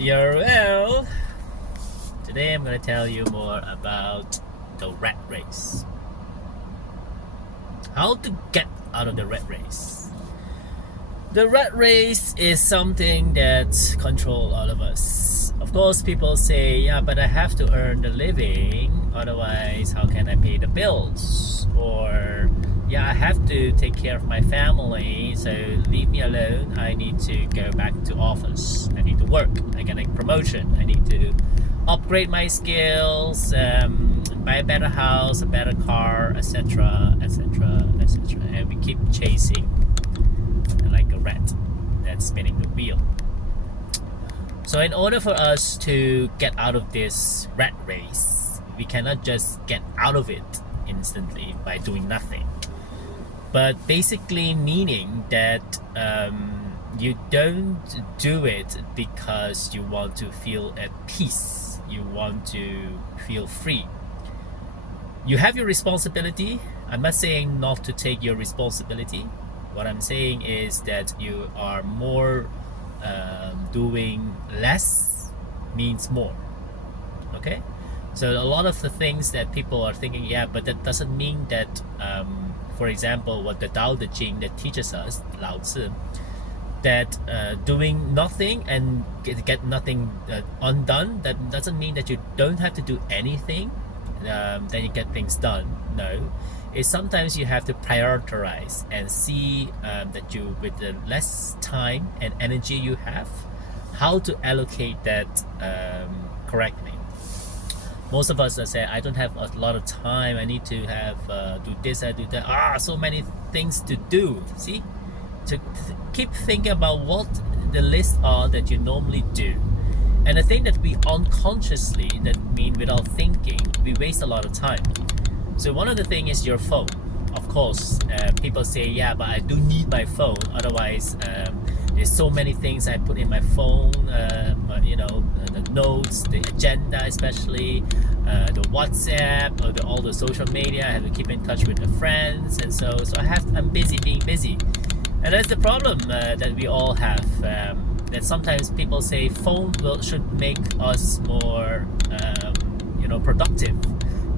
You're well. Today I'm going to tell you more about the rat race. How to get out of the rat race. The rat race is something that controls all of us. Of course, people say, yeah, but I have to earn the living, otherwise how can I pay the bills? Or, yeah, I have to take care of my family, so leave me alone. I need to go back to office. I need to work. I get a promotion. I need to upgrade my skills, buy a better house, a better car, etc., etc., etc. And we keep chasing like a rat that's spinning the wheel. So in order for us to get out of this rat race, we cannot just get out of it instantly by doing nothing. But basically meaning that you don't do it because you want to feel at peace. You want to feel free. You have your responsibility. I'm not saying not to take your responsibility. What I'm saying is that you are more doing less means more. Okay? So a lot of the things that people are thinking, yeah, but that doesn't mean that, for example, what the Tao Te Ching that teaches us, Lao Tzu, that doing nothing and get nothing undone, that doesn't mean that you don't have to do anything, then you get things done. No, it's sometimes you have to prioritize and see that you, with the less time and energy you have, how to allocate that correctly. Most of us say, I don't have a lot of time, I need to have do this, I do that. So many things to do. See, to keep thinking about what the lists are that you normally do. And the thing that we unconsciously, that mean without thinking, we waste a lot of time. So one of the things is your phone. Of course, people say, yeah, but I do need my phone. Otherwise, there's so many things I put in my phone, the notes, the agenda especially, the WhatsApp, or all the social media. I have to keep in touch with the friends, and so I'm busy being busy. And that's the problem that we all have. That sometimes people say phone should make us more, productive,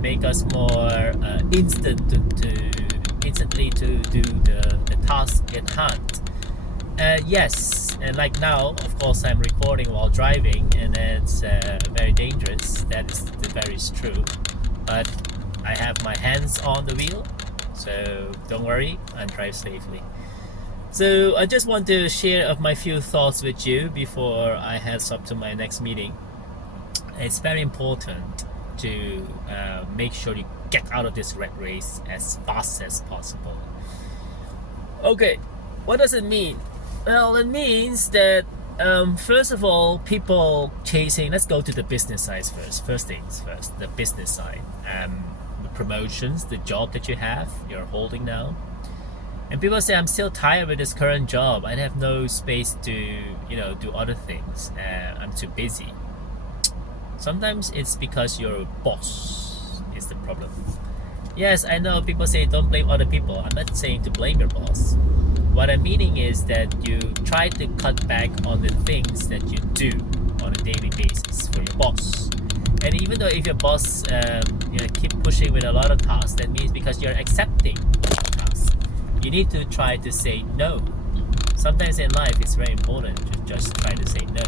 make us more instantly to do the task at hand. Yes, and like now, of course, I'm recording while driving, and it's very dangerous. That is very true. But I have my hands on the wheel, so don't worry, and drive safely. So I just want to share my few thoughts with you before I head up to my next meeting. It's very important to make sure you get out of this rat race as fast as possible. Okay, what does it mean? Well, it means that first of all, people chasing, let's go to the business side first. First things first, the business side. The promotions, the job that you're holding now. And people say, I'm still tired with this current job. I have no space to, do other things. I'm too busy. Sometimes it's because your boss is the problem. Yes, I know people say don't blame other people. I'm not saying to blame your boss. What I'm meaning is that you try to cut back on the things that you do on a daily basis for your boss. And even though if your boss keep pushing with a lot of tasks, that means because you're accepting tasks. You need to try to say no. Sometimes in life it's very important to just try to say no,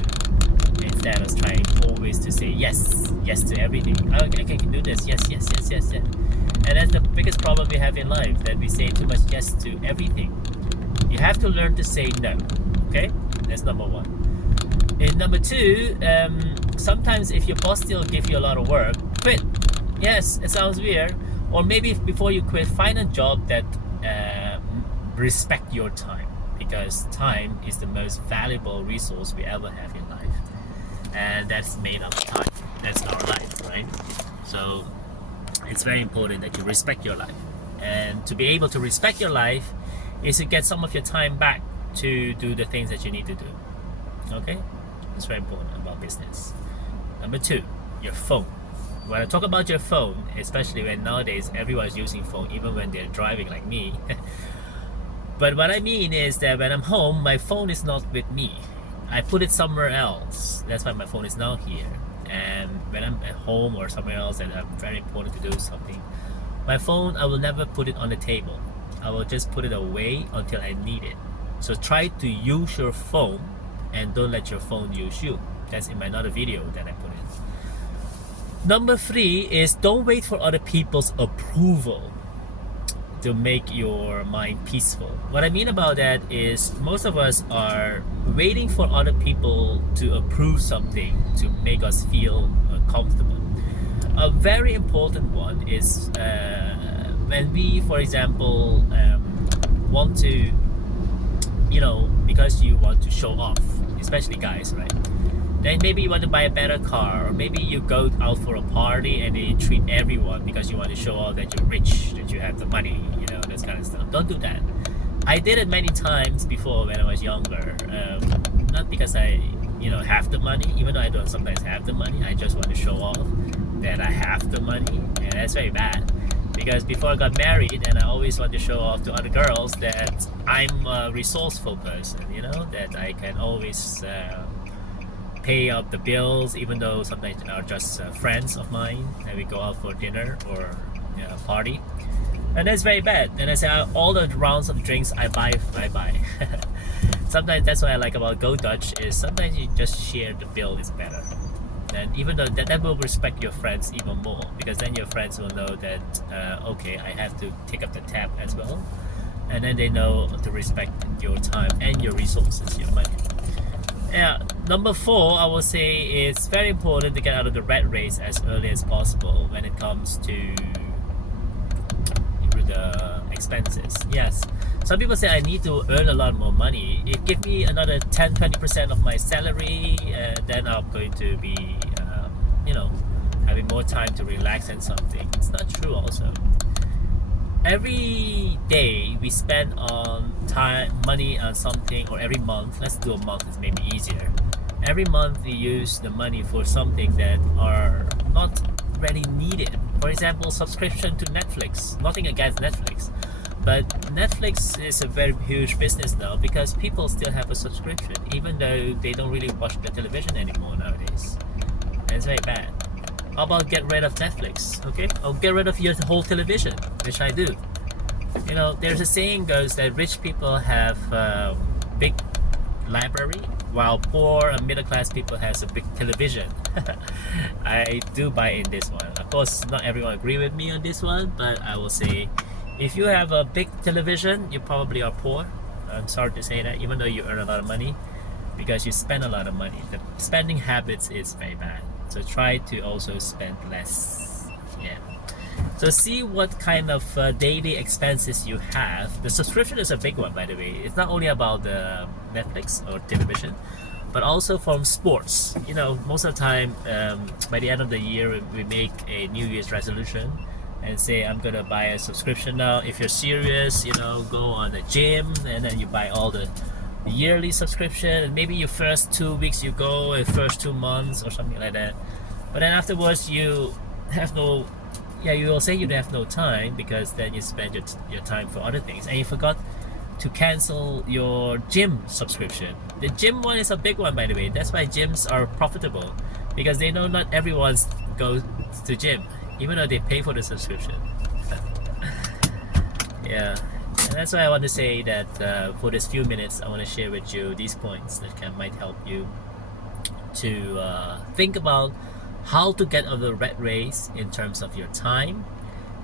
instead of trying always to say yes to everything. I can do this, yes. And that's the biggest problem we have in life, that we say too much yes to everything. You have to learn to say no. Okay, that's number one. And number two, sometimes if your boss still gives you a lot of work, quit. Yes, it sounds weird. Or maybe before you quit, find a job that respect your time, because time is the most valuable resource we ever have in life, and that's made of time. That's our life, right? So it's very important that you respect your life, and to be able to respect your life is to get some of your time back to do the things that you need to do. Okay, it's very important about business. Number two, your phone. When I talk about your phone, especially when nowadays everyone's using phone, even when they're driving like me. But what I mean is that when I'm home, my phone is not with me. I put it somewhere else. That's why my phone is now here. And when I'm at home or somewhere else and I'm very important to do something, my phone, I will never put it on the table. I will just put it away until I need it. So try to use your phone and don't let your phone use you. That's in my another video that I put in. Number 3 is don't wait for other people's approval to make your mind peaceful. What I mean about that is most of us are waiting for other people to approve something to make us feel comfortable. A very important one is when we, for example, want to, because you want to show off, especially guys, right? Then maybe you want to buy a better car, or maybe you go out for a party and you treat everyone because you want to show off that you're rich, that you have the money, this kind of stuff. Don't do that. I did it many times before when I was younger. Not because I, have the money, even though I don't sometimes have the money. I just want to show off that I have the money, and that's very bad. Because before I got married, and I always want to show off to other girls that I'm a resourceful person, that I can always pay up the bills, even though sometimes are just friends of mine and we go out for dinner or party, and that's very bad. And I say all the rounds of drinks I buy. Sometimes that's what I like about Go Dutch is sometimes you just share the bill is better. And even though that will respect your friends even more, because then your friends will know that okay, I have to take up the tab as well, and then they know to respect your time and your resources, your money. Yeah, number 4, I will say it's very important to get out of the rat race as early as possible when it comes to the expenses. Yes, some people say I need to earn a lot more money. If give me another 10-20% of my salary, then I'm going to be, having more time to relax and something. It's not true also. Every day we spend on money on something, or every month, let's do a month, it's maybe easier. Every month we use the money for something that are not really needed. For example, subscription to Netflix. Nothing against Netflix, but Netflix is a very huge business now because people still have a subscription even though they don't really watch the television anymore nowadays. And it's very bad. How about get rid of Netflix, okay? Or get rid of your whole television, which I do. There's a saying goes that rich people have a big library, while poor and middle class people has a big television. I do buy in this one. Of course, not everyone agree with me on this one, but I will say, if you have a big television, you probably are poor. I'm sorry to say that, even though you earn a lot of money, because you spend a lot of money. The spending habits is very bad. So try to also spend less. Yeah. So see what kind of daily expenses you have. The subscription is a big one, by the way. It's not only about the Netflix or television, but also from sports. Most of the time, by the end of the year, we make a New Year's resolution and say, I'm gonna buy a subscription now. If you're serious, go on the gym, and then you buy all the yearly subscription, and maybe your first 2 weeks you go, and first 2 months or something like that. But then afterwards you have no, you will say you have no time, because then you spend your time for other things, and you forgot to cancel your gym subscription. The gym one is a big one, by the way. That's why gyms are profitable, because they know not everyone goes to gym, even though they pay for the subscription. Yeah. And that's why I want to say that for this few minutes, I want to share with you these points that might help you to think about how to get out of the rat race in terms of your time,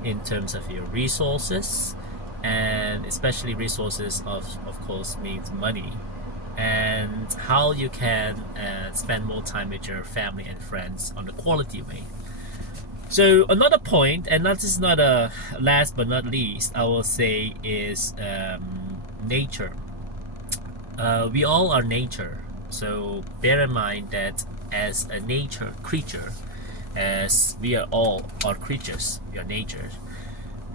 in terms of your resources, and especially resources of course means money, and how you can spend more time with your family and friends on the quality way. So another point, and this is not a last but not least, I will say is nature. We all are nature, so bear in mind that as a nature creature, as we are all are creatures, we are nature.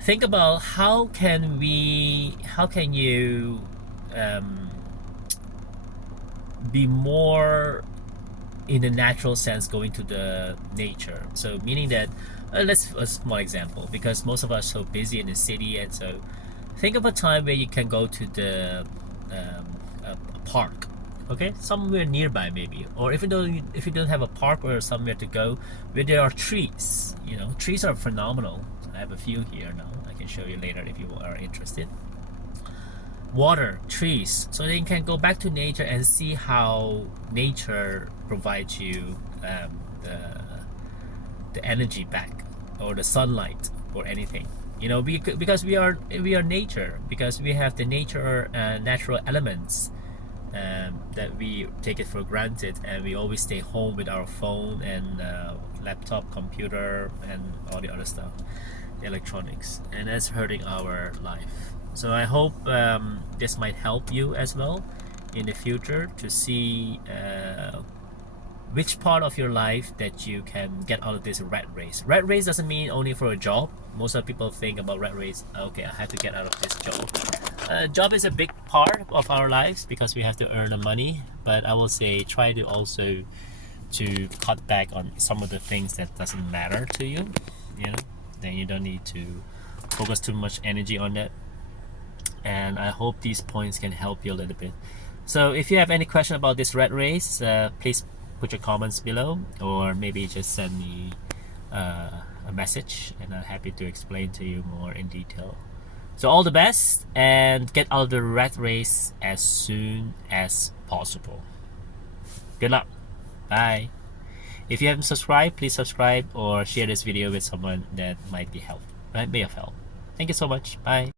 Think about how can you be more in the natural sense, going to the nature. So meaning that let's a small example, because most of us are so busy in the city, and so think of a time where you can go to the a park, Okay, somewhere nearby maybe, or if you don't have a park or somewhere to go where there are trees. You know, trees are phenomenal. I have a few here now. I can show you later if you are interested. Water, trees, so then you can go back to nature and see how nature provides you the energy back, or the sunlight, or anything. You know, because we are nature, because we have the nature natural elements that we take it for granted, and we always stay home with our phone and laptop, computer, and all the other stuff, the electronics, and that's hurting our life. So I hope this might help you as well in the future to see which part of your life that you can get out of this rat race. Rat race doesn't mean only for a job. Most of people think about rat race, okay, I have to get out of this job. Job is a big part of our lives because we have to earn the money, but I will say try to also to cut back on some of the things that doesn't matter to you. You know, then you don't need to focus too much energy on that. And I hope these points can help you a little bit. So if you have any question about this rat race, please put your comments below, or maybe just send me a message, and I'm happy to explain to you more in detail. So all the best, and get out of the rat race as soon as possible. Good luck. Bye. If you haven't subscribed, please subscribe or share this video with someone that might be of help. Thank you so much. Bye.